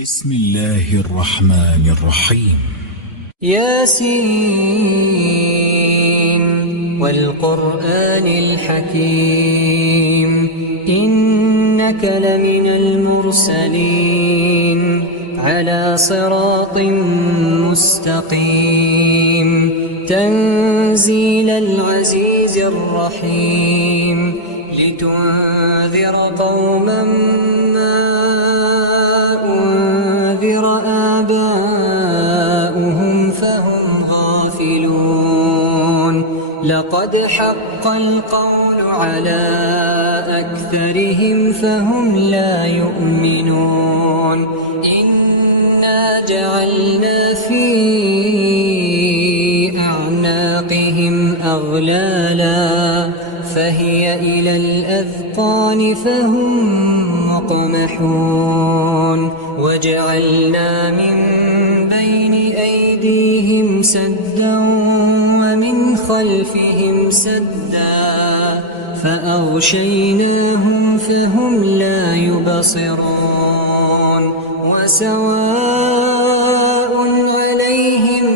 بسم الله الرحمن الرحيم. ياسين والقرآن الحكيم إنك لمن المرسلين على صراط مستقيم تنزيل العزيز الرحيم لتنذر قوما ما أنذر آباؤهم فهم غافلون لقد حق القول على أكثرهم فهم لا يؤمنون إنا جعلنا في أعناقهم أغلالا فهي إلى الأذقان فهم مقمحون وجعلنا من بين أيديهم سدا ومن خلفهم سدا فأغشيناهم فهم لا يبصرون وسواء عليهم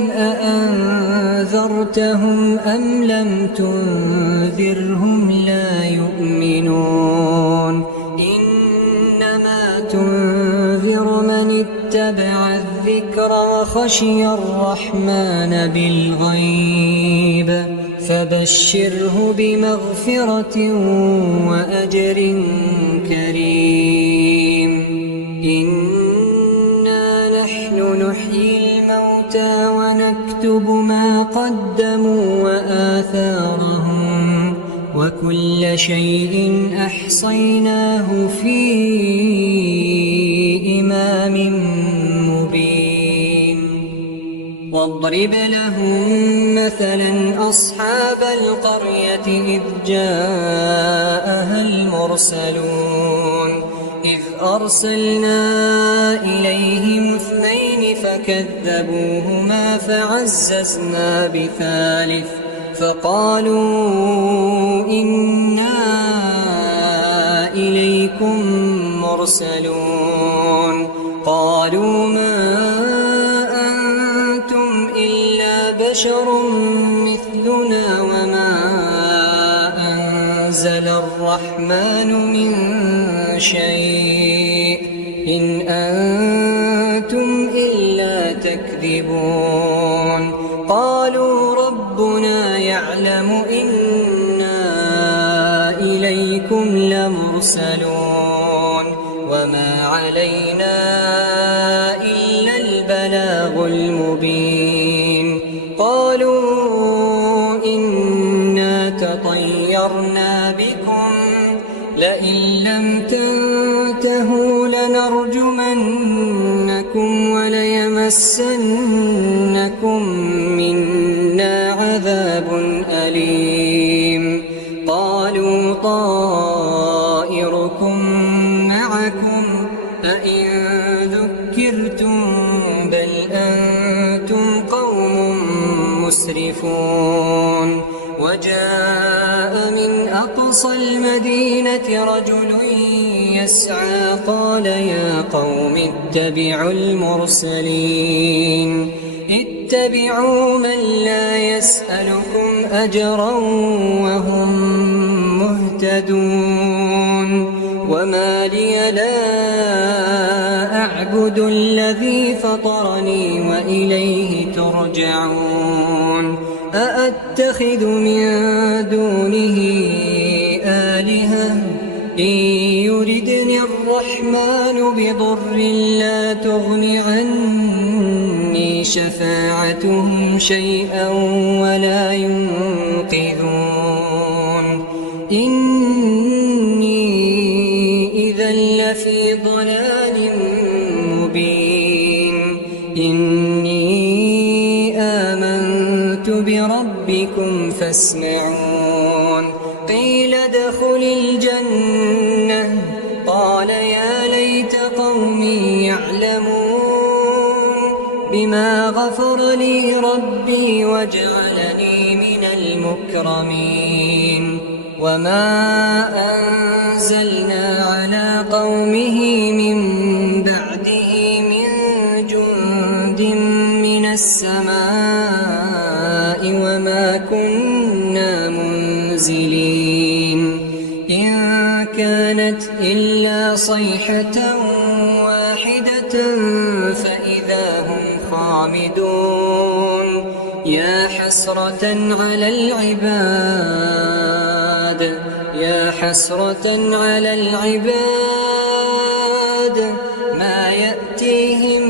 أأنذرتهم أم لم تنذرهم لا يؤمنون إنما تنذر من اتبع الذكر وخشي الرحمن بالغيب فبشره بمغفرة وأجر كريم إنا نحن نحيي الموتى ونكتب ما قدموا وآثارهم وكل شيء أحصيناه في إمام مبين واضرب لهم مثلا أصحاب القرية إذ جاءها المرسلون إذ أرسلنا إليهم 2 فكذبوهما فعززنا بثالث فقالوا إنا إليكم مرسلون قالوا ما أنتم إلا بشر مثلنا وما أنزل الرحمن من شيء إن أنتم إلا تكذبون قالوا ربنا يعلم إنا إليكم لمرسلون وما علينا إلا البلاغ المبين قالوا إنا تطيرنا بكم لئن لم تنتهوا لنرجمنكم وليمسنكم منا عذاب أليم قالوا طائركم معكم أئن ذكرتم بل أنتم قوم مسرفون وجاء من أقصى المدينة رجل يسعى قال يا قوم اتبعوا المرسلين اتبعوا من لا يسألكم أجرا وهم مهتدون وما لي لا أعبد الذي فطرني وإليه ترجعون أأتخذ من دونه آلهة إن يردني الرحمن بضر لا تغن عني شفاعتهم شيئا ولا ينقذون إني إذا لفي ضلال مبين إني آمنت بربكم فاسمعون قيل ادخل الجنة قال يا ليت قومي يعلمون بما غفر لي ربي وجعلني من المكرمين وما أنزلنا على قومه من بعده من السماء وما كنا منزلين إن كانت إلا صيحة واحدة فإذا هم خامدون يا حسرة على العباد يا حسرة على العباد ما يأتيهم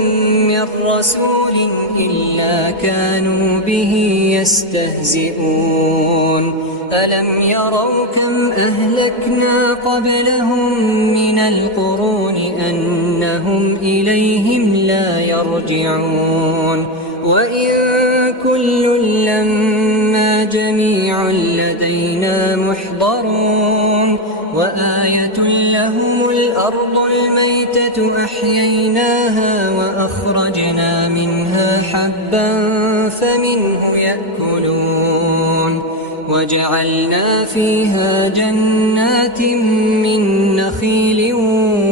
من رسول إلا كانوا به يستهزئون ألم يروا كم أهلكنا قبلهم من القرون أنهم إليهم لا يرجعون وإن كل لما جميع لدينا محضرون وآية لهم الأرض الميتة أحييناها وأخرجنا منها حبا فمنه يأكلون وجعلنا فيها جنات من نخيل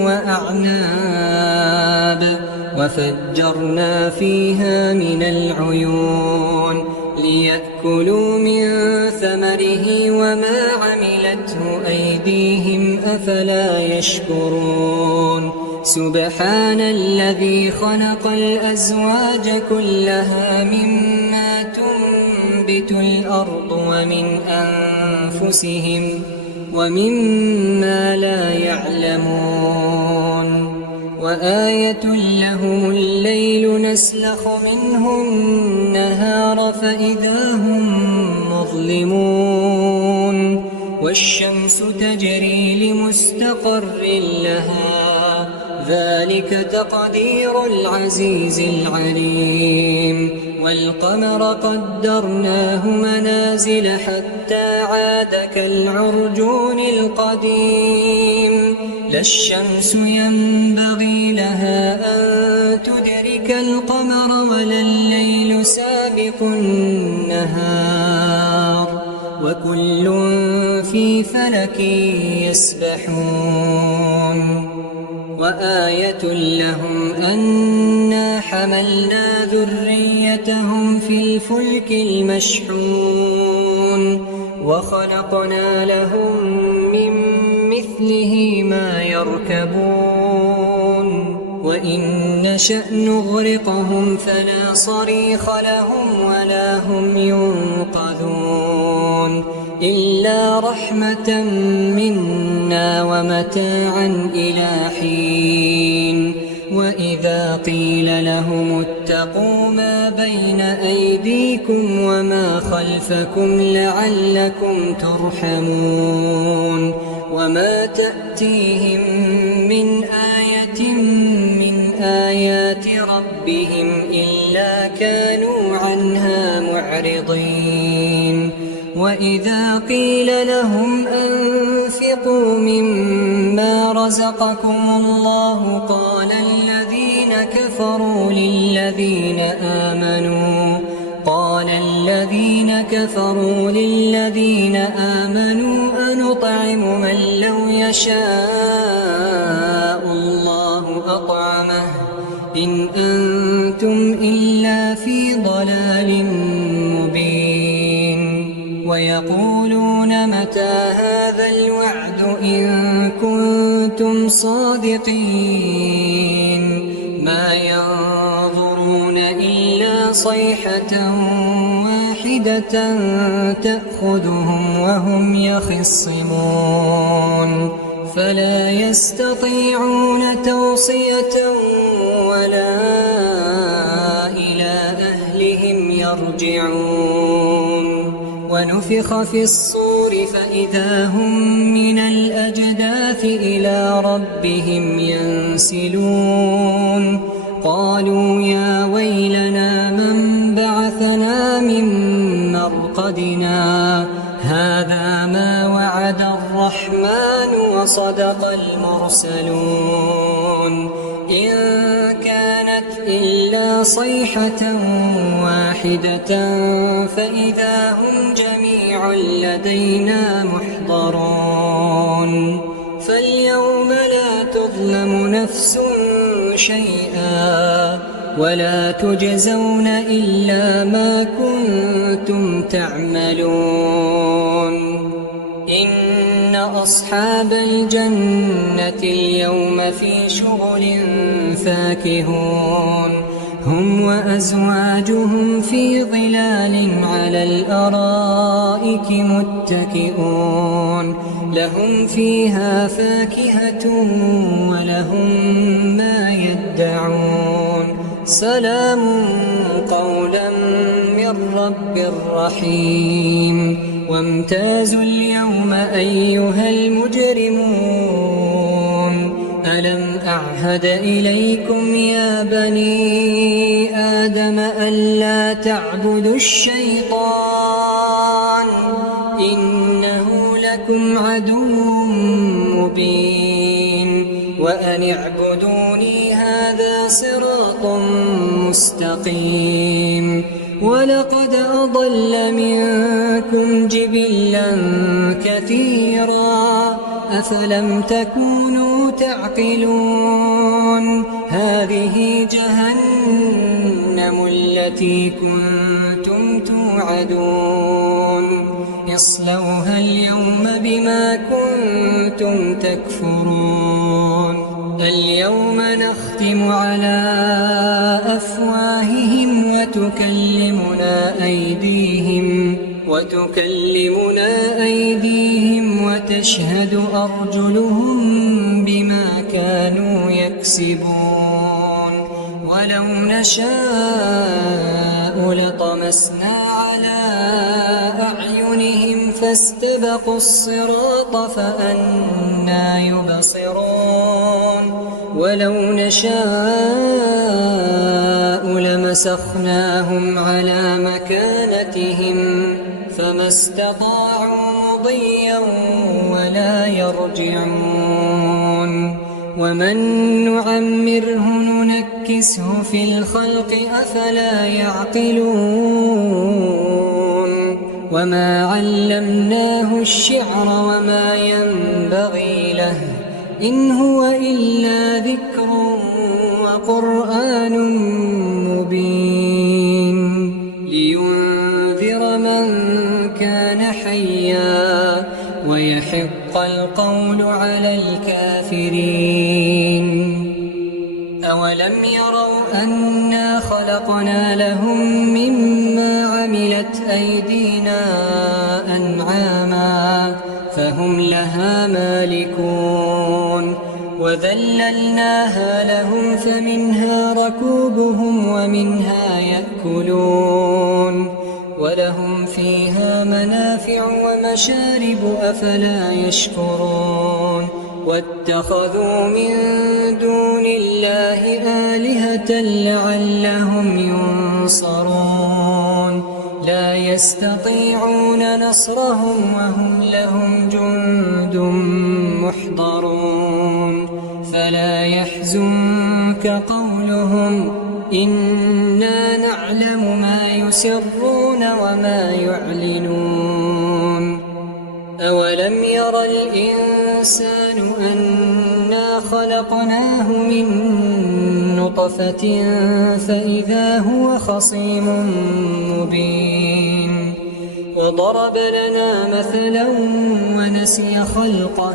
وأعناب وفجرنا فيها من العيون ليأكلوا من ثمره وما عملته أيديهم أفلا يشكرون سبحان الذي خلق الأزواج كلها مما تنبت الأرض ومن أنفسهم ومما لا يعلمون وآية لهم الليل نسلخ منه النهار فإذا هم مظلمون والشمس تجري لمستقر لها ذلك تقدير العزيز العليم والقمر قدرناه منازل حتى عاد كالعرجون القديم لا الشمس ينبغي لها أن تدرك القمر ولا الليل سابق النهار وكل في فلك يسبحون وآية لهم أنا حملنا ذريتهم في الفلك المشحون وخلقنا لهم من مثله ما يركبون وإن نشأ نغرقهم فلا صريخ لهم ولا هم ينقذون إلا رحمة منا ومتاعا إلى حين وإذا قيل لهم اتقوا ما بين أيديكم وما خلفكم لعلكم ترحمون وما تأتيهم من آية من آيات ربهم إلا كانوا عنها معرضين وإذا قيل لهم أنفقوا مما رزقكم الله قال الذين كفروا للذين آمنوا أنطعم من لو يشاء الله أطعمه إن أنتم إلا في ضلال مبين ويقولون متى هذا الوعد إن كنتم صادقين ما ينظرون إلا صيحة واحدة تأخذهم وهم يخصمون فلا يستطيعون توصية ولا إلى أهلهم يرجعون ونفخ في الصور فإذا هم من الأجداث إلى ربهم ينسلون قالوا يا ويلنا من بعثنا من مرقدنا هذا ما وعد الرحمن وصدق المرسلون إن كانت إلا صيحة واحدة فإذا هم جميع لدينا محضرون فاليوم لا تظلم نفس شيئا ولا تجزون إلا ما كنتم تعملون إن أصحاب الجنة اليوم في شغل فاكهون هم وأزواجهم في ظلال على الأرائك متكئون لهم فيها فاكهة ولهم ما يدعون سلام قولا من رب رحيم وامتازوا اليوم أيها المجرمون ألم أعهد إليكم يا بني آدم ألا تعبدوا الشيطان إنه لكم عدو مبين وأن اعبدوني هذا صراط مستقيم ولقد أضل منكم جبلا كثيرا أفلم تكونوا تعقلون هذه جهنم التي كنتم توعدون اصلوها اليوم بما كنتم تكفرون اليوم نختم على أفواههم وتكلمنا أيديهم وتشهد أرجلهم بما كانوا يكسبون ولو نشاء لطمسنا على أعينهم فاستبقوا الصراط فأنى يبصرون ولو نشاء لمسخناهم على مكانتهم فما استطاعوا مضيا ولا يرجعون ومن نعمره ننكسه في الخلق أفلا يعقلون وما علمناه الشعر وما ينبغي له إن هو إلا ذكر وقرآن مبين لينذر من كان حيا ويحق القول على الكافرين أولم يروا أنا خلقنا لهم مما عملت أيدينا أنعاما فهم لها مالكون وذللناها لهم فمنها ركوبهم ومنها يأكلون ولهم فيها منافع ومشارب أفلا يشكرون واتخذوا من دون الله آلهة لعلهم ينصرون لا يستطيعون نصرهم وهم لهم جند محضرون فلا يحزنك قولهم إنا نعلم ما يسرون وما يعلنون أولم ير الإنسان أنا خلقناه من نطفة فإذا هو خصيم مبين وضرب لنا مثلا ونسي خلقه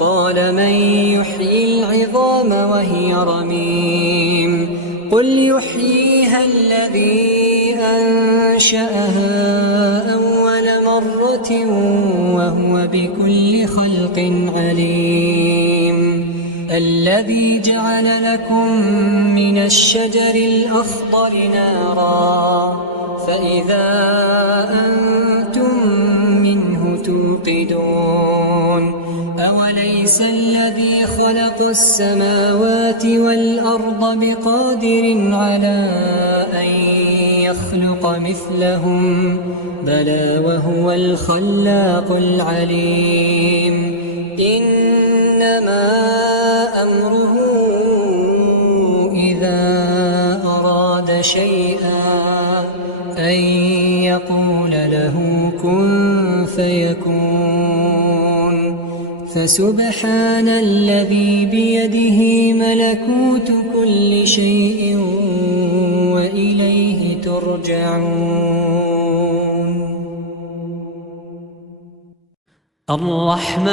قال من يحيي العظام وهي رميم قل يحييها الذي أنشأها أول مرة وهو بكل خلق عليم الذي جعل لكم من الشجر الأخضر نارا فإذا أنتم منه توقدون أوليس الذي خلق السماوات والأرض بقادر على أن يخلق مثلهم بلى وهو الخلاق العليم إنما أمره إذا أراد شيئا أن يقول له كن فيكون فسبحان الذي بيده ملكوت كل شيء يرجعون الرحمن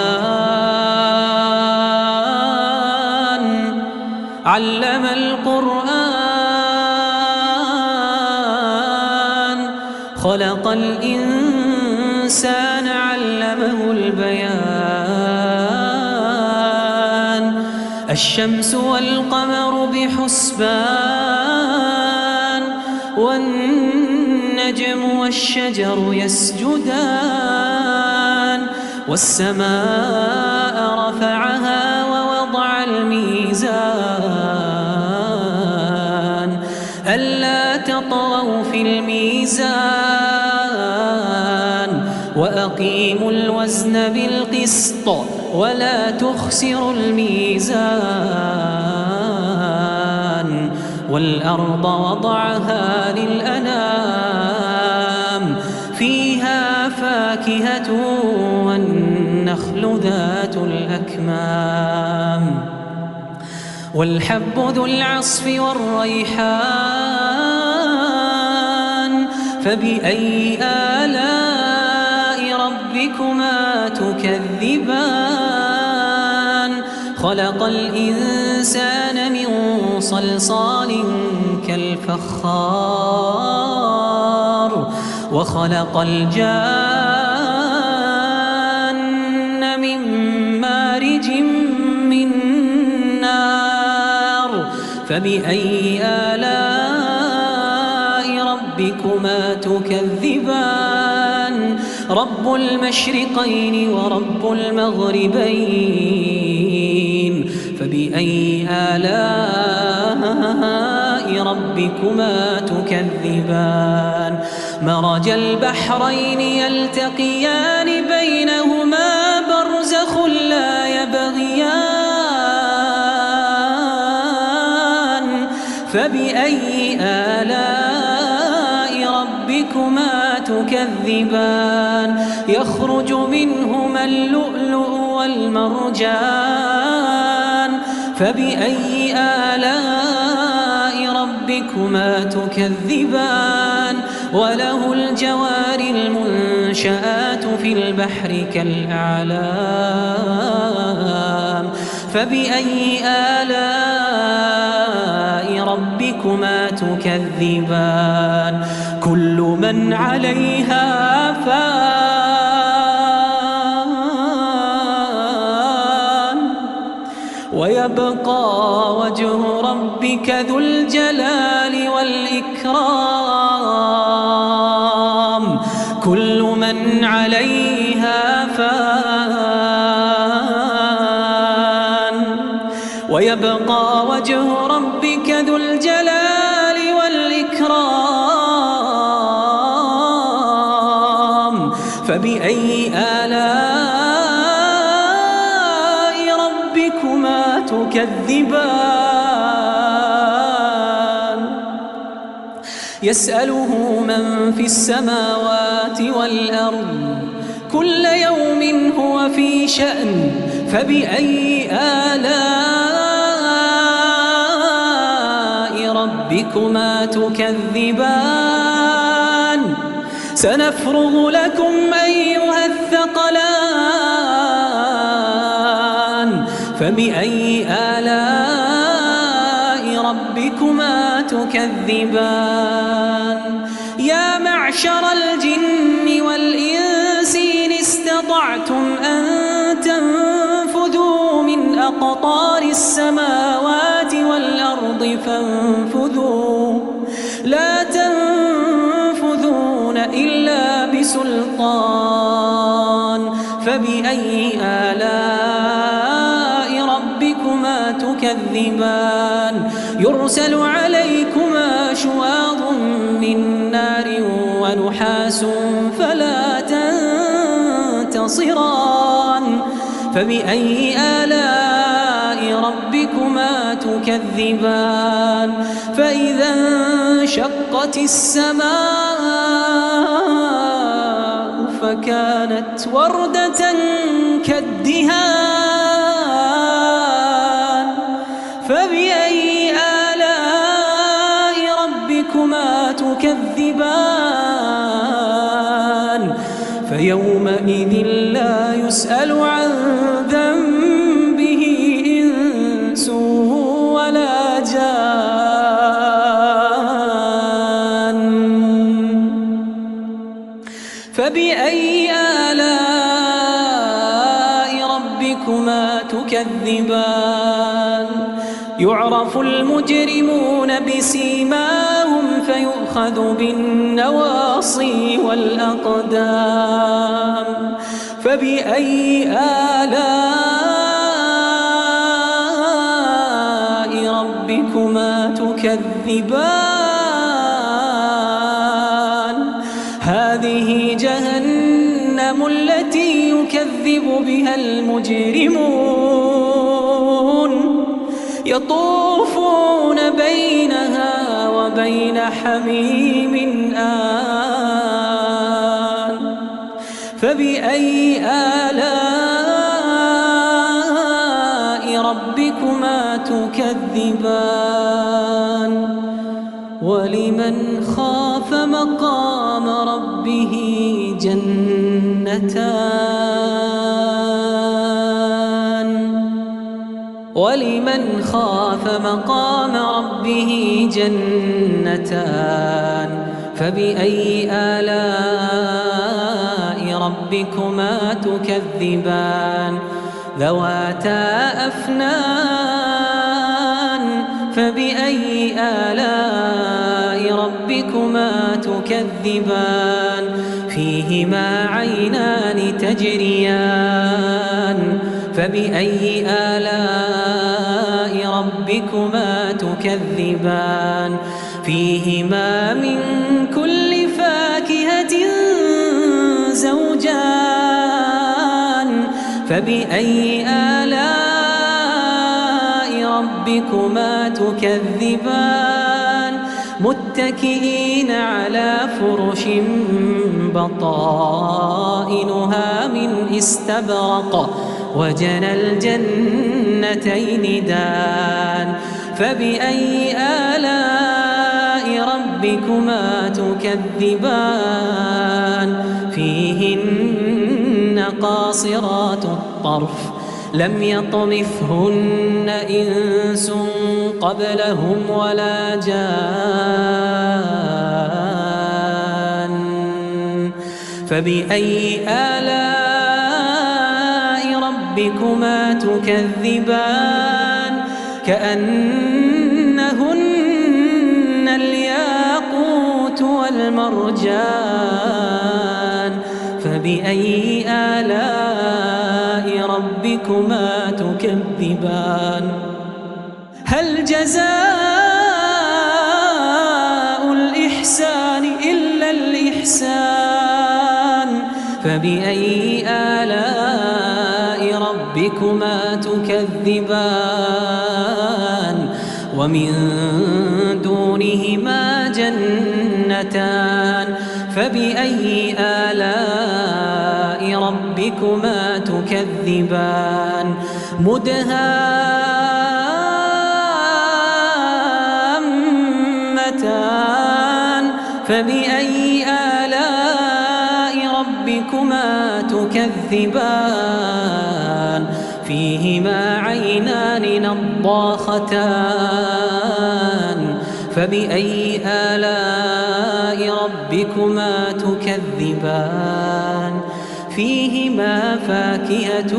علم القرآن خلق الإنسان علمه البيان الشمس والقمر بحسبان والنجم والشجر يسجدان والسماء رفعها ووضع الميزان ألا تطغوا في الميزان وأقيموا الوزن بالقسط ولا تخسروا الميزان والأرض وضعها للأنام فيها فاكهة والنخل ذات الأكمام والحب ذو العصف والريحان فبأي آلاء ربكما تكذبان خلق الإنسان من صلصال كالفخار وخلق الجان من مارج من نار فبأي آلاء ربكما تكذبان رب المشرقين ورب المغربين فبأي آلاء ربكما تكذبان مرج البحرين يلتقيان بينهما برزخ لا يبغيان فبأي آلاء ربكما تكذبان يخرج منهما اللؤلؤ والمرجان فبأي آلاء ربكما تكذبان وله الجوار المنشآت في البحر كالأعلام فبأي آلاء ربكما تكذبان كل من عليها فان ويبقى وجه ربك ذو الجلال والإكرام كل من عليها فان ويبقى وجه ربك ذو الجلال والإكرام فبأي آلاء ربكما تكذبان يسأله من في السماوات والأرض كل يوم هو في شأن فبأي آلاء ربكما تكذبان سنفرغ لكم أيها الثقلان فبأي آلاء ربكما تكذبان يا معشر الجن والإنس إن استطعتم أن تنفذوا من أقطار السماوات والأرض فانفذوا لا تنفذون إلا بسلطان فبأي آلاء ربكما تكذبان يرسل عليكما شواظ من نار ونحاس فلا تنتصران فبأي آلاء ربكما تكذبان فإذا انشقت السماء فكانت وردة كالدهان فبأي آلاء ربكما تكذبان تكذبان فيومئذ لا يسأل عن ذنبه إنس ولا جان فبأي آلاء ربكما تكذبان يعرف المجرمون بسيماهم فيؤخذ بالنواصي والأقدام فبأي آلاء ربكما تكذبان هذه جهنم التي يكذب بها المجرمون يطوفون بينها وبين حميم آن فبأي آلاء ربكما تكذبان ولمن خاف مقام ربه ولمن خاف مقام ربه جنتان فبأي آلاء ربكما تكذبان ذواتا أفنان فبأي آلاء ربكما تكذبان فيهما عينان تجريان فبأي آلاء ربكما تكذبان فيهما من كل فاكهة زوجان فبأي آلاء ربكما تكذبان متكئين على فرش بطائنها من استبرق وجنى الجنتين دان فبأي آلاء ربكما تكذبان فيهن قاصرات الطرف لم يطمثهن إنس قبلهم ولا جان فبأي آلاء ربكما تكذبان كأنهن الياقوت والمرجان فبأي آلاء ربكما تكذبان هل جزاء الإحسان إلا الإحسان فبأي آلاء ربكما تكذبان ومن دونهما جنتان فبأي آلاء ربكما تكذبان مدهامتان فبأي آلاء ربكما تكذبان فيهما عينان نضاختان فبأي آلاء ربكما تكذبان فيهما فاكهة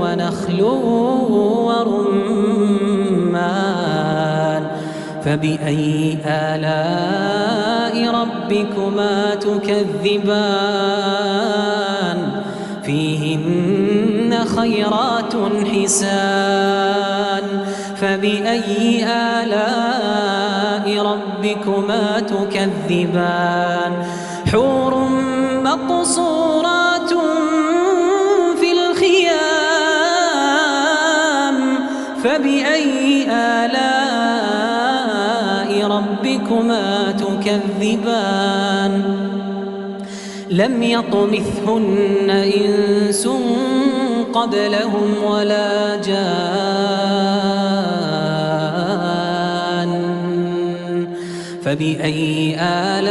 ونخل ورمان فبأي آلاء ربكما تكذبان فيهن خيرات حسان فبأي آلاء ربكما تكذبان حور مقصورات في الخيام فبأي آلاء ربكما تكذبان لم يطمثهن إنس قبلهم ولا جان فبأي آلاء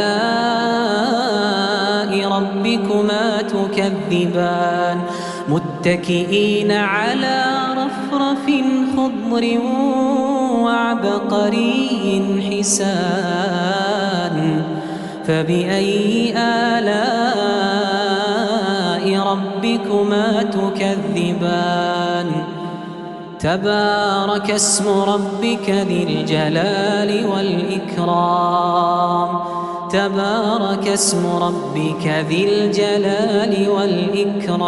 ربكما تكذبان متكئين على رفرف خضر وعبقري حسان فبأي آلاء ربكما تكذبان تبارك اسم ربك ذي الجلال والإكرام تبارك اسم ربك ذي الجلال والإكرام